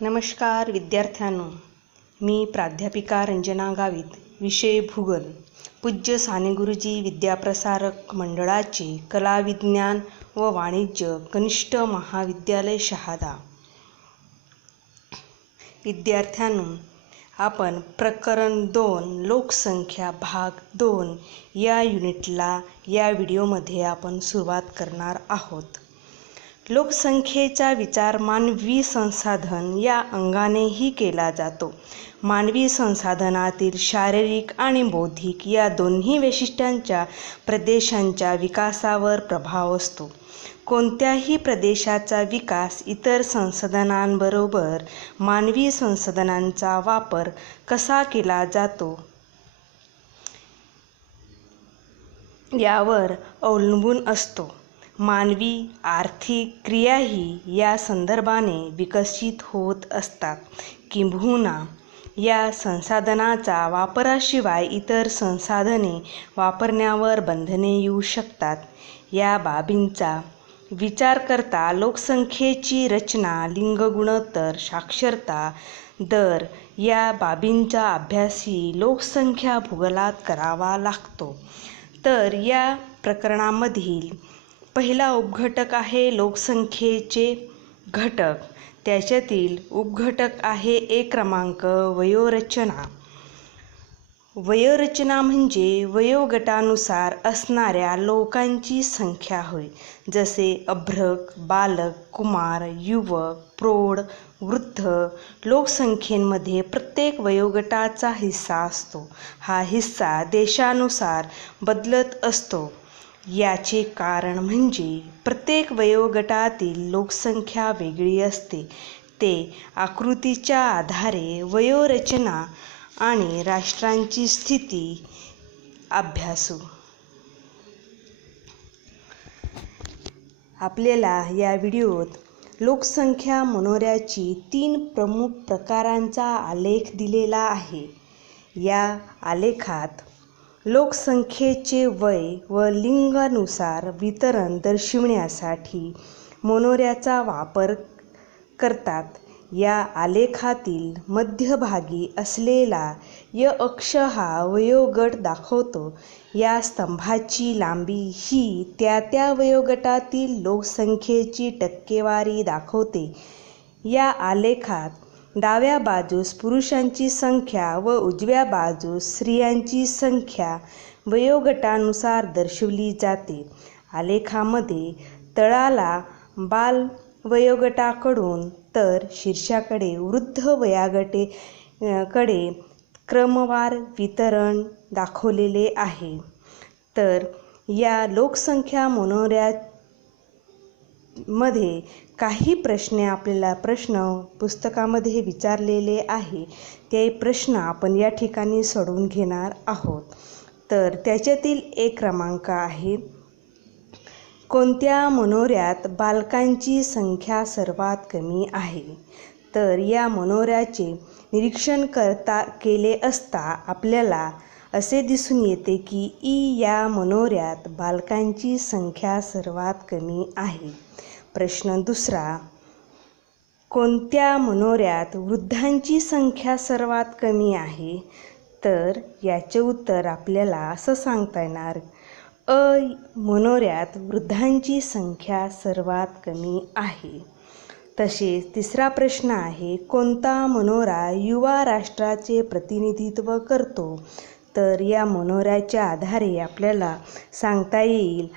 नमस्कार विद्यार्थ्यांनो, मी प्राध्यापिका रंजना गावित, विषय भूगोल, पूज्य साने गुरुजी विद्याप्रसारक मंडळाचे कला विज्ञान व वाणिज्य कनिष्ठ महाविद्यालय शहादा. विद्यार्थ्यांनो, आपण प्रकरण 2 लोकसंख्या भाग 2 या युनिटला या व्हिडिओमध्ये आपण सुरुवात करणार आहोत. लोकसंख्येचा विचार मानवी संसाधन या अंगानेही केला जातो. मानवी संसाधनातील शारीरिक आणि बौद्धिक या दोन्ही वैशिष्ट्यांच्या प्रदेशांच्या विकासावर प्रभाव असतो. कोणत्याही प्रदेशाचा विकास इतर संसाधनांबरोबर मानवी संसाधनांचा वापर कसा केला जातो यावर अवलंबून असतो. मानवी आर्थिक क्रियाही या संदर्भाने विकसित होत असतात. किंबहुना या संसाधनाचा वापराशिवाय इतर संसाधने वापरण्यावर बंधने येऊ शकतात. या बाबींचा विचार करता लोकसंख्येची रचना, लिंग गुणोत्तर, साक्षरता दर या बाबींचा अभ्यासही लोकसंख्या भूगोलात करावा लागतो. तर या प्रकरणामधील पहिला उपघटक आहे लोकसंख्येचे घटक. त्याच्यातील उपघटक आहे 1 क्रमांक वयोरचना. वयोरचना म्हणजे वयोगटानुसार असणाऱ्या लोकांची संख्या होय. जसे अभ्रक, बालक, कुमार, युवक, प्रौढ, वृद्ध. लोकसंख्येमध्ये प्रत्येक वयोगटाचा हिस्सा असतो. हा हिस्सा देशानुसार बदलत असतो. याचे कारण म्हणजे प्रत्येक वयोगटातील लोकसंख्या वेगळी असते. ते आकृतीच्या आधारे वयोरचना आणि राष्ट्रांची स्थिती अभ्यासू. आपल्याला या व्हिडिओत लोकसंख्या मनोऱ्याची 3 प्रमुख प्रकारांचा आलेख दिलेला आहे. या आलेखात लोकसंख्येचे वय व लिंगानुसार वितरण दर्शविण्यासाठी मनोऱ्याचा वापर करतात. या आलेखातील मध्यभागी असलेला य अक्ष हा वयोगट दाखवतो. या स्तंभाची लांबी ही त्या वयोगटातील लोकसंख्येची टक्केवारी दाखवते. या आलेखात डाव्या बाजूस पुरुषांची संख्या व उजव्या बाजूस स्त्रियांची संख्या वयोगटानुसार दर्शवली जाते. आलेखामध्ये तळाला बाल वयोगटाकडून तर शीर्षाकडे वृद्ध वयोगटाकडे क्रमवार वितरण दाखवलेले आहे. तर या लोकसंख्या मनोऱ्यामध्ये काही प्रश्न पुस्तकामध्ये विचारलेले आहे. ते प्रश्न आपण या ठिकाणी सोडवून घेणार आहोत. तर त्याच्यातील 1 क्रमांक आहे, कोणत्या मनोऱ्यात बालकांची संख्या सर्वात कमी आहे? तर या मनोऱ्याचे निरीक्षण केले असता आपल्याला असे दिसून येते की या मनोऱ्यात बालकांची संख्या सर्वात कमी आहे. प्रश्न दुसरा, कोणत्या मनोऱ्यात वृद्धांची संख्या सर्वात कमी आहे? तर याचे उत्तर आपल्याला असं सांगता येणार, मनोऱ्यात वृद्धांची संख्या सर्वात कमी आहे. तसेच तिसरा प्रश्न आहे, कोणता मनोरा युवा राष्ट्राचे प्रतिनिधित्व करतो? तर या मनोऱ्याच्या आधारे आपल्याला सांगता येईल,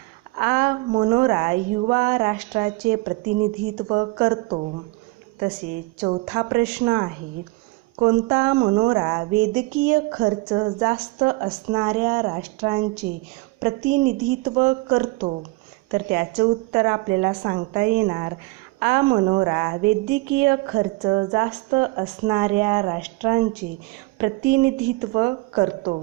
मनोरा युवा राष्ट्राचे प्रतिनिधित्व करतो. तसेच चौथा प्रश्न आहे, कोणता मनोरा वैद्यकीय खर्च जास्त असणाऱ्या राष्ट्रांचे प्रतिनिधित्व करतो? तर त्याचे उत्तर आपल्याला सांगता येणार, मनोरा वैद्यकीय खर्च जास्त असणाऱ्या राष्ट्रांचे प्रतिनिधित्व करतो.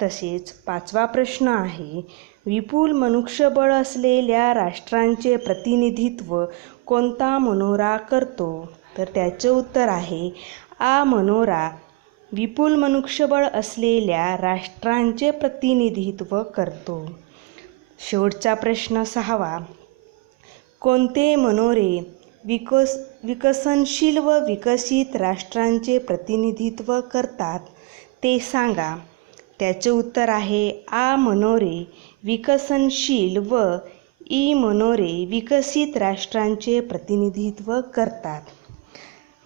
तसेच 5वा प्रश्न आहे, विपुल मनुष्यबळ असलेल्या राष्ट्रांचे प्रतिनिधित्व कोणता मनोरा करतो? तर त्याचे उत्तर आहे, मनोरा विपुल मनुष्यबळ असलेल्या राष्ट्रांचे प्रतिनिधित्व करतो. शेवटचा प्रश्न 6वा, कोणते मनोरे विकसनशील व विकसित राष्ट्रांचे प्रतिनिधित्व करतात ते सांगा. त्याचे उत्तर आहे आ मनोरे विकसनशील व ई मनोरे विकसित राष्ट्रांचे प्रतिनिधित्व करतात.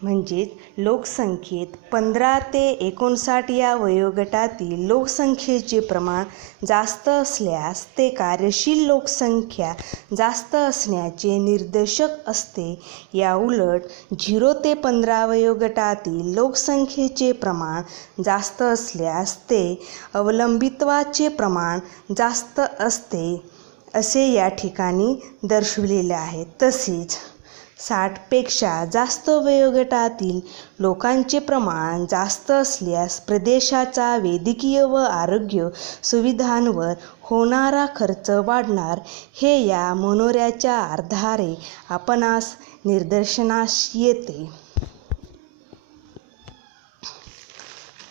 म्हणजेच लोकसंख्येत 15 ते 59 या वयोगटातील लोकसंख्येचे प्रमाण जास्त असल्यास ते कार्यशील लोकसंख्या जास्त असण्याचे निर्देशक असते. याउलट 0 ते 15 वयोगटातील लोकसंख्येचे प्रमाण जास्त असल्यास ते अवलंबित्वाचे प्रमाण जास्त असते असे या ठिकाणी दर्शविलेले आहे. तसेच 60 पेक्षा जास्त वयोगटातील लोकांचे प्रमाण जास्त असल्यास प्रदेशाचा वैद्यकीय व आरोग्य सुविधांवर होणारा खर्च वाढणार हे या मनोऱ्याच्या आधारे आपणास निदर्शनास येते.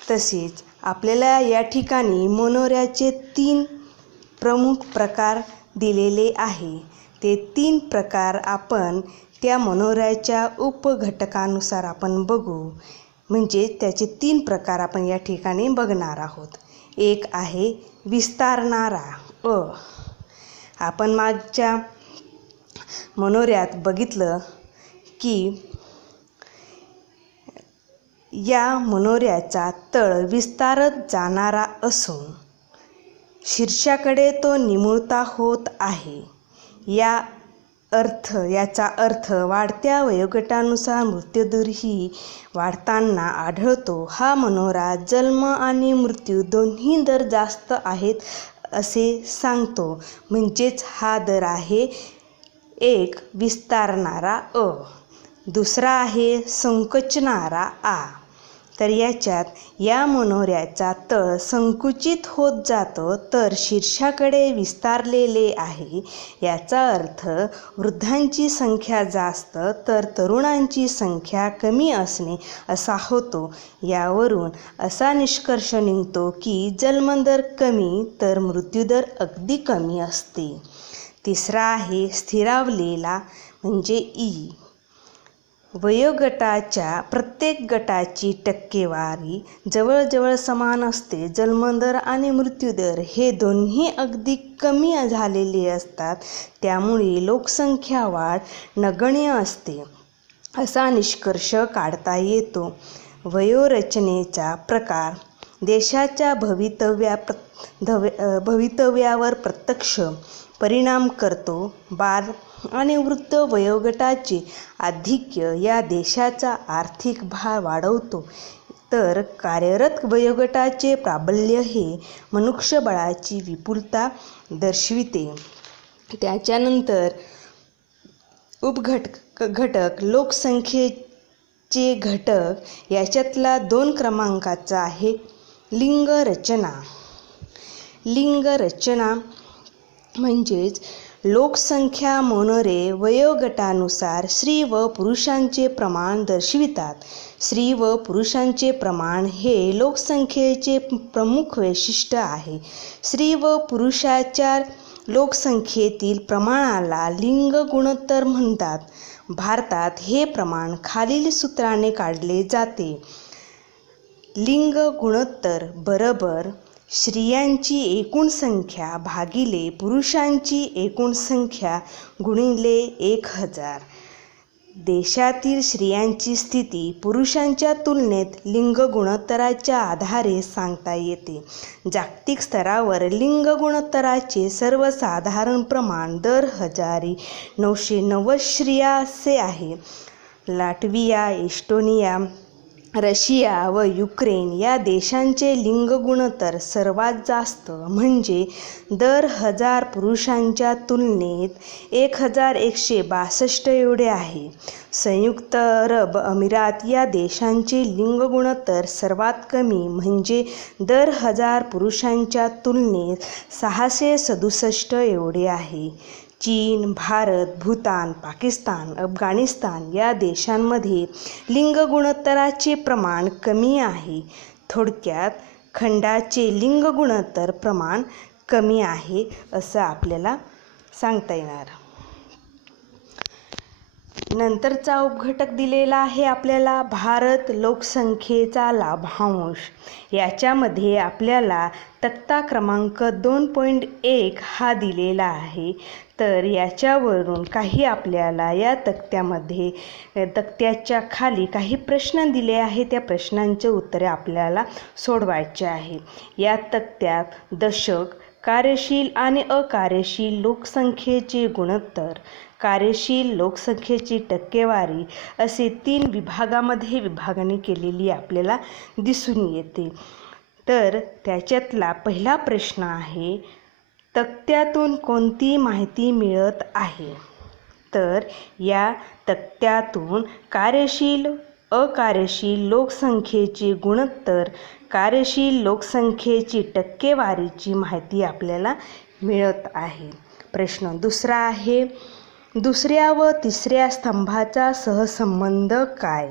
तसेच आपल्याला या ठिकाणी मनोऱ्याचे 3 प्रमुख प्रकार दिलेले आहे. ते 3 प्रकार आपण त्या मनोऱ्याच्या उपघटकानुसार आपण बघू. म्हणजे त्याचे 3 प्रकार आपण या ठिकाणी बघणार आहोत. एक आहे विस्तारणारा अ. आपण मागच्या मनोऱ्यात बघितलं की या मनोऱ्याचा तळ विस्तारत जाणारा असून शीर्षाकडे तो निमुळता होत आहे. याचा अर्थ वाढत्या वयोगटानुसार मृत्यूदरही वाढताना आढळतो. हा मनोरा जन्म आणि मृत्यू दोन्ही दर जास्त आहेत असे सांगतो. म्हणजेच हा दर आहे एक विस्तारणारा अ. दुसरा आहे संकुचणारा आ. तर याच्यात या मनोऱ्याचा तळ संकुचित होत जातो तर शीर्षाकडे विस्तारलेले आहे. याचा अर्थ वृद्धांची संख्या जास्त तर तरुणांची संख्या कमी असणे असा होतो. यावरून असा निष्कर्ष निघतो की जन्मदर कमी तर मृत्यूदर अगदी कमी असते. तिसरा आहे स्थिरावलेला म्हणजे ई. वयोगटाच्या प्रत्येक गटाची टक्केवारी जवळजवळ समान असते. जन्मदर आणि मृत्यूदर हे दोन्ही अगदी कमी झालेले असतात. त्यामुळे लोकसंख्या वाढ नगण्य असते असा निष्कर्ष काढता येतो. वयोरचनेचा प्रकार देशाच्या भवितव्यावर प्रत्यक्ष परिणाम करतो. बाल आणि वृद्ध वयोगटाचे आधिक्य या देशाचा आर्थिक भार वाढवतो तर कार्यरत वयोगटाचे प्राबल्य हे मनुष्यबळाची विपुलता दर्शविते. त्याच्यानंतर उपघटक लोकसंख्येचे घटक याच्यातला 2 क्रमांकाचा आहे लिंगरचना. लिंगरचना म्हणजेच लोकसंख्या मनोरे वयोगटानुसार स्त्री व पुरुषांचे प्रमाण दर्शवितात. स्त्री व पुरुषांचे प्रमाण हे लोकसंख्येचे प्रमुख वैशिष्ट्य आहे. स्त्री व पुरुषाच्या लोकसंख्येतील प्रमाणाला लिंग गुणोत्तर म्हणतात. भारतात हे प्रमाण खालील सूत्राने काढले जाते. लिंग गुणोत्तर बरोबर स्त्रियांची एकूण संख्या भागिले पुरुषांची एकूण संख्या गुणिले 1000. देशातील स्त्रियांची स्थिती पुरुषांच्या तुलनेत लिंग गुणोत्तराच्या आधारे सांगता येते. जागतिक स्तरावर लिंग गुणोत्तराचे सर्वसाधारण प्रमाण दर 1990 स्त्रिया असे आहे. लाटविया, एस्टोनिया, रशिया व युक्रेन या देशांचे लिंग गुणोत्तर सर्वात जास्त म्हणजे दर 1000 पुरुषांच्या तुलनेत 1162 एवढे आहे. संयुक्त अरब अमिरात या देशांचे लिंग गुणोत्तर सर्वात कमी म्हणजे दर 1000 पुरुषांच्या तुलनेत 667 एवढे आहे. चीन, भारत, भूतान, पाकिस्तान, अफगाणिस्तान या देशांमध्ये लिंग गुणोत्तराचे प्रमाण कमी आहे. थोडक्यात खंडाचे लिंग गुणोत्तर प्रमाण कमी आहे असं आपल्याला सांगता येणार. नंतरचा उपघटक दिलेला आहे आपल्याला भारत लोकसंख्येचा लाभांश. याच्यामध्ये आपल्याला तक्ता क्रमांक 2.1 हा दिलेला आहे. तर याच्यावरून काही आपल्याला या तक्त्याच्या खाली काही प्रश्न दिले आहे. त्या प्रश्नांचे उत्तरे आपल्याला सोडवायचे आहे. या तक्त्यात दशक, कार्यशील आणि अकार्यशील लोकसंख्येचे गुणोत्तर, कार्यशील लोकसंख्येची टक्केवारी असे 3 विभागामध्ये विभागणी केलेली आपल्याला दिसून येते. तर त्याच्यातला पहिला प्रश्न आहे, तक्त्यातून कोणती माहिती मिळत आहे? तर या तक्त्यातून कार्यशील अकार्यशील लोकसंख्येचे गुणोत्तर, कार्यशील लोकसंख्येची टक्केवारीची माहिती आपल्याला मिळत आहे. प्रश्न दुसरा आहे, दुसऱ्या व तिसऱ्या स्तंभाचा सहसंबंध काय?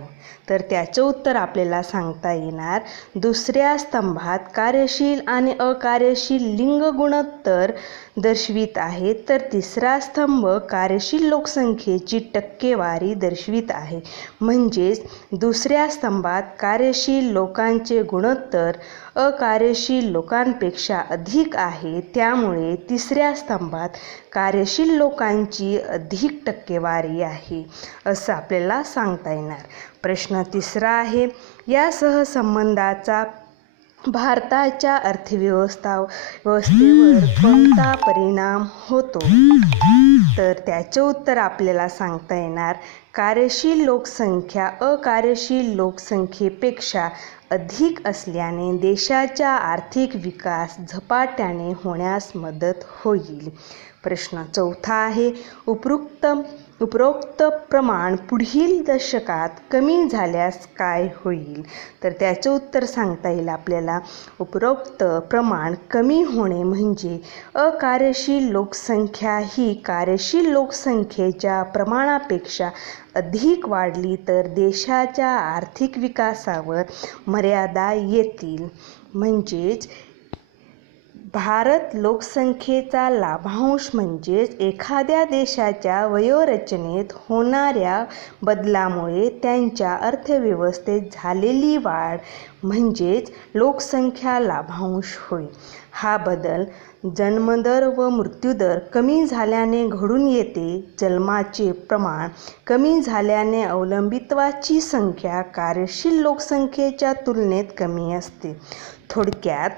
तर त्याचं उत्तर आपल्याला सांगता येणार, दुसऱ्या स्तंभात कार्यशील आणि अकार्यशील लिंग गुणोत्तर दर्शवित आहे, तर तिसरा स्तंभ कार्यशील लोकसंख्येची टक्केवारी दर्शवित आहे. म्हणजेच दुसऱ्या स्तंभात कार्यशील लोकांचे गुणोत्तर अकार्यशील लोकांपेक्षा अधिक आहे, त्यामुळे तिसऱ्या स्तंभात कार्यशील लोकांची अधिक टक्केवारी आहे असं आपल्याला सांगता येणार. प्रश्न तिसरा आहे, या सहसंबंधाचा भारताच्या अर्थव्यवस्थेवर कोणता परिणाम होतो? तर त्याचे उत्तर आपल्याला सांगता येणार, कार्यशील लोकसंख्या अकार्यशील लोकसंख्येपेक्षा अधिक असल्याने देशाचा आर्थिक विकास झपाट्याने होण्यास मदत होईल. प्रश्न चौथा आहे, उपरोक्त प्रमाण पुढील दशकात कमी झाल्यास काय होईल? तर त्याचे उत्तर सांगता येईल आपल्याला, उपरोक्त प्रमाण कमी होणे म्हणजे अकार्यशील लोकसंख्या ही कार्यशील लोकसंख्येच्या प्रमाणापेक्षा अधिक वाढली तर देशाच्या आर्थिक विकासावर मर्यादा येतील. म्हणजेच भारत लोकसंख्येचा लाभांश म्हणजेच एखाद्या देशाच्या वयोरचनेत होणाऱ्या बदलामुळे त्यांच्या अर्थव्यवस्थेत झालेली वाढ म्हणजेच लोकसंख्या लाभांश होय. हा बदल जन्मदर व मृत्यूदर कमी झाल्याने घडून येते. जन्माचे प्रमाण कमी झाल्याने अवलंबित्वाची संख्या कार्यशील लोकसंख्येच्या तुलनेत कमी असते. थोडक्यात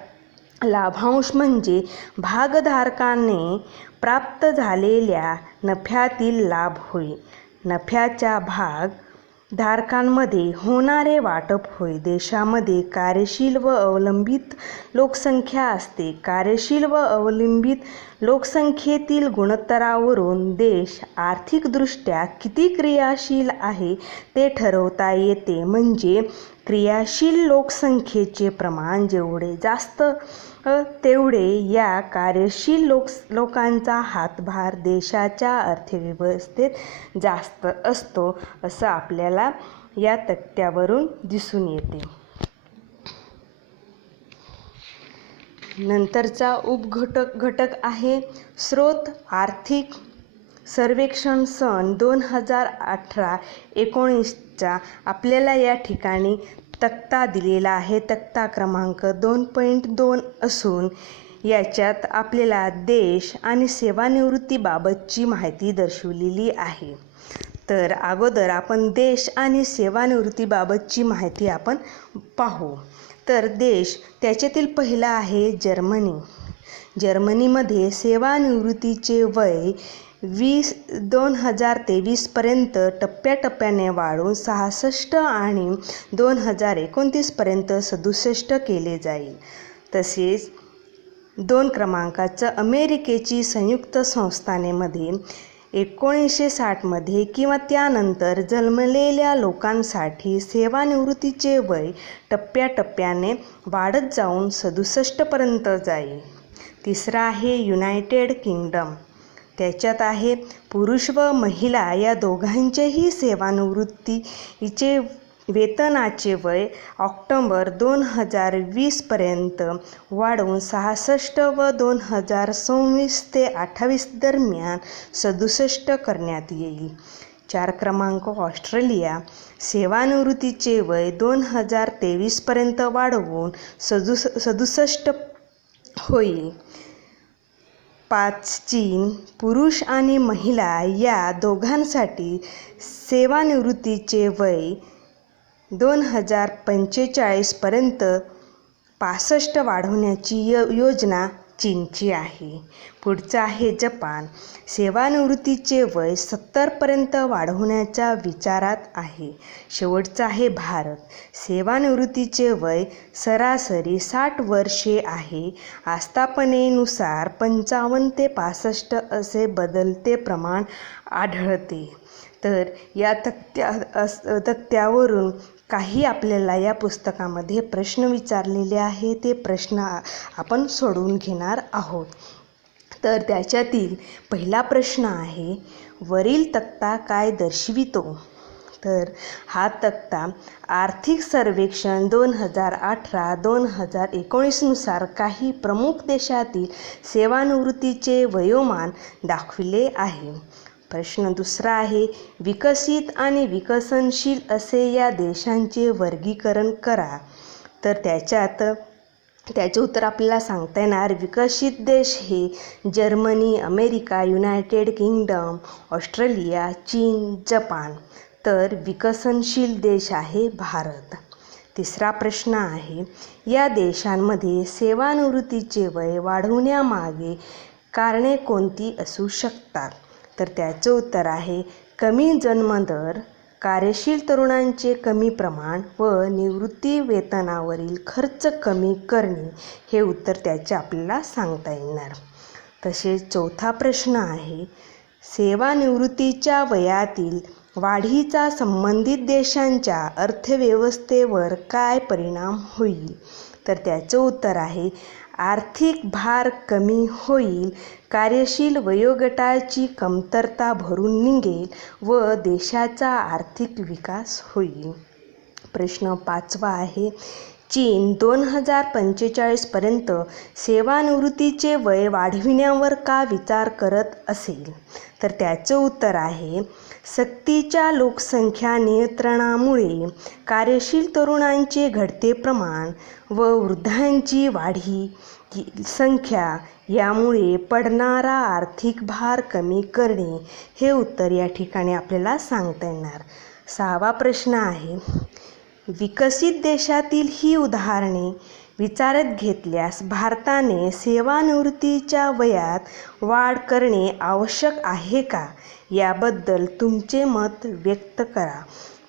लाभांश म्हणजे भागधारकांनी प्राप्त झालेल्या नफ्यातील लाभ होय. नफ्याच्या भागधारकांमध्ये होणारे वाटप होय. देशामध्ये कार्यशील व अवलंबित लोकसंख्या असते. कार्यशील व अवलंबित लोकसंख्येतील गुणोत्तरावरून देश आर्थिकदृष्ट्या किती क्रियाशील आहे ते ठरवता येते. म्हणजे क्रियाशील लोकसंख्येचे प्रमाण जेवढे जास्त तेवढे या कार्यशील लोकांचा हातभार देशाच्या अर्थव्यवस्थेत जास्त असतो असं आपल्याला या तक्त्यावरून दिसून येते. नंतरचा उपघटक आहे स्रोत आर्थिक सर्वेक्षण सन 2018-19चा आपल्याला या ठिकाणी तक्ता दिलेला आहे. तक्ता क्रमांक 2.2 असून याच्यात आपल्याला देश आणि सेवानिवृत्तीबाबतची माहिती दर्शवलेली आहे. तर अगोदर आपण देश आणि सेवानिवृत्तीबाबतची माहिती आपण पाहू. तर देश त्याच्यातील पहिला आहे जर्मनी. जर्मनीमध्ये सेवानिवृत्तीचे वय 2023 पर्यंत टप्प्याटप्प्याने वाढून 66 आणि 2029 पर्यंत 67 केले जाईल. तसेच 2 क्रमांकाचं अमेरिकेची संयुक्त संस्थानामध्ये 1960 किंवा त्यानंतर जन्मलेल्या लोकांसाठी सेवानिवृत्तीचे वय टप्प्याटप्प्याने वाढत जाऊन 67 पर्यंत जाईल. तिसरा आहे युनायटेड किंगडम. त्याच्यात आहे पुरुष व महिला या दोघांचेही सेवानिवृत्तीचे वेतनाचे वय ऑक्टोबर 2020 पर्यंत वाढवून 66 व 2026 ते 28 दरम्यान 67 करण्यात येईल. 4 क्रमांक ऑस्ट्रेलिया सेवानिवृत्तीचे वय 2023पर्यंत वाढवून 67 होईल. 5 चीन पुरुष आणि महिला या दोघांसाठी सेवानिवृत्तीचे वय 2045पर्यंत 65 वाढवण्याची योजना चीनची आहे. पुढचं आहे जपान. सेवानिवृत्तीचे वय 70पर्यंत वाढवण्याच्या विचारात आहे. शेवटचं आहे भारत. सेवानिवृत्तीचे वय सरासरी 60 वर्षे आहे. आस्थापनेनुसार 55 ते 65 असे बदलते प्रमाण आढळते. तर या तक्त्यावरून काही आपल्याला या पुस्तकामध्ये प्रश्न विचारलेले आहे, ते प्रश्न आपण सोडवून घेणार आहोत. तर त्याच्यातील पहिला प्रश्न आहे, वरील तक्ता काय दर्शवितो? तर हा तक्ता आर्थिक सर्वेक्षण 2018-2019 नुसार काही प्रमुख देशातील सेवानिवृत्तीचे वयोमान दाखविले आहे. प्रश्न दुसरा आहे, विकसित आणि विकसनशील असे या देशांचे वर्गीकरण करा. तर त्याचे उत्तर आपल्याला सांगता येणार, विकसित देश हे Germany, America, United kingdom, Australia, चीन, जपान. तर विकसनशील देश आहे भारत. तिसरा प्रश्न आहे, या देशांमध्ये सेवानिवृत्तीचे वय वाढवण्यामागे कारणे कोणती असू शकतात? तर त्याचं उत्तर आहे, कमी जन्मदर, कार्यशील तरुणांचे कमी प्रमाण व निवृत्ती वेतनावरील खर्च कमी करणे. हे उत्तर त्याचे आपल्याला सांगता येणार. तसेच चौथा प्रश्न आहे, सेवानिवृत्तीच्या वयातील वाढीचा संबंधित देशांच्या अर्थव्यवस्थेवर काय परिणाम होईल? तर त्याचं उत्तर आहे, आर्थिक भार कमी होईल, कार्यशील वयोगटाची कमतरता भरून निघेल व देशाचा आर्थिक विकास होईल. प्रश्न पाचवा आहे, चीन 2045पर्यंत सेवानिवृत्तीचे वय वाढविण्यावर का विचार करत असेल? तर त्याचं उत्तर आहे, सक्तीच्या लोकसंख्या नियंत्रणामुळे कार्यशील तरुणांचे घटते प्रमाण व वृद्धांची वाढी संख्या यामुळे पडणारा आर्थिक भार कमी करणे. हे उत्तर या ठिकाणी आपल्याला सांगता येणार. सहावा प्रश्न आहे, विकसित देशातील ही उदाहरणे विचारात घेतल्यास भारताने सेवानिवृत्तीच्या वयात वाढ करणे आवश्यक आहे का? याबद्दल तुमचे मत व्यक्त करा.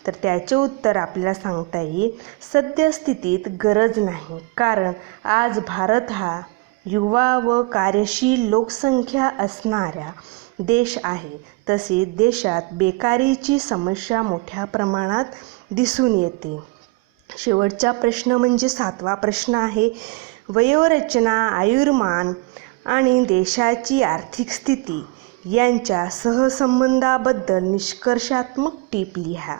तर त्याचे उत्तर आपल्याला सांगता येईल, सद्यस्थितीत गरज नाही, कारण आज भारत हा युवा व कार्यशील लोकसंख्या असणारा देश आहे. तसेच देशात बेकारीची समस्या मोठ्या प्रमाणात दिसून येते. शेवटचा प्रश्न म्हणजे 7वा प्रश्न आहे, वयोरचना, आयुर्मान आणि देशाची आर्थिक स्थिती यांच्या सहसंबंधाबद्दल निष्कर्षात्मक टीप लिहा.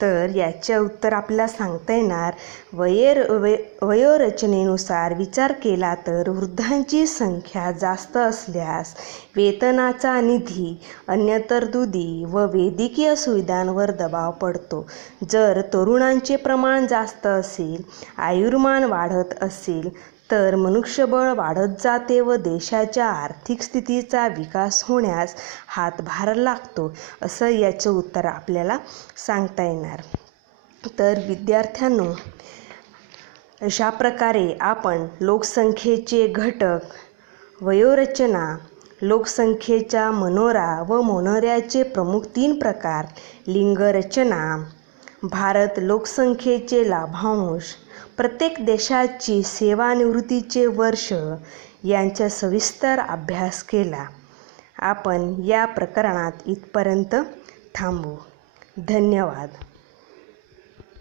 तर याचे उत्तर आपल्याला सांगता येणार, वयोरचनेनुसार विचार केला तर वृद्धांची संख्या जास्त असल्यास वेतनाचा निधी, अन्य तरतुदी व वैद्यकीय सुविधांवर दबाव पडतो. जर तरुणांचे प्रमाण जास्त असेल, आयुर्मान वाढत असेल तर मनुष्यबळ वाढत जाते व देशाच्या आर्थिक स्थितीचा विकास होण्यास हातभार लागतो, असं याचं उत्तर आपल्याला सांगता येणार. तर विद्यार्थ्यांनो, अशा प्रकारे आपण लोकसंख्येचे घटक, वयोरचना, लोकसंख्येचा मनोरा व मनोऱ्याचे प्रमुख 3 प्रकार, लिंगरचना, भारत लोकसंख्येचे लाभांश, प्रत्येक देशाची सेवानिवृत्तीचे वर्ष यांचा सविस्तर अभ्यास केला. आपण या प्रकरणात इथपर्यंत थांबू. धन्यवाद.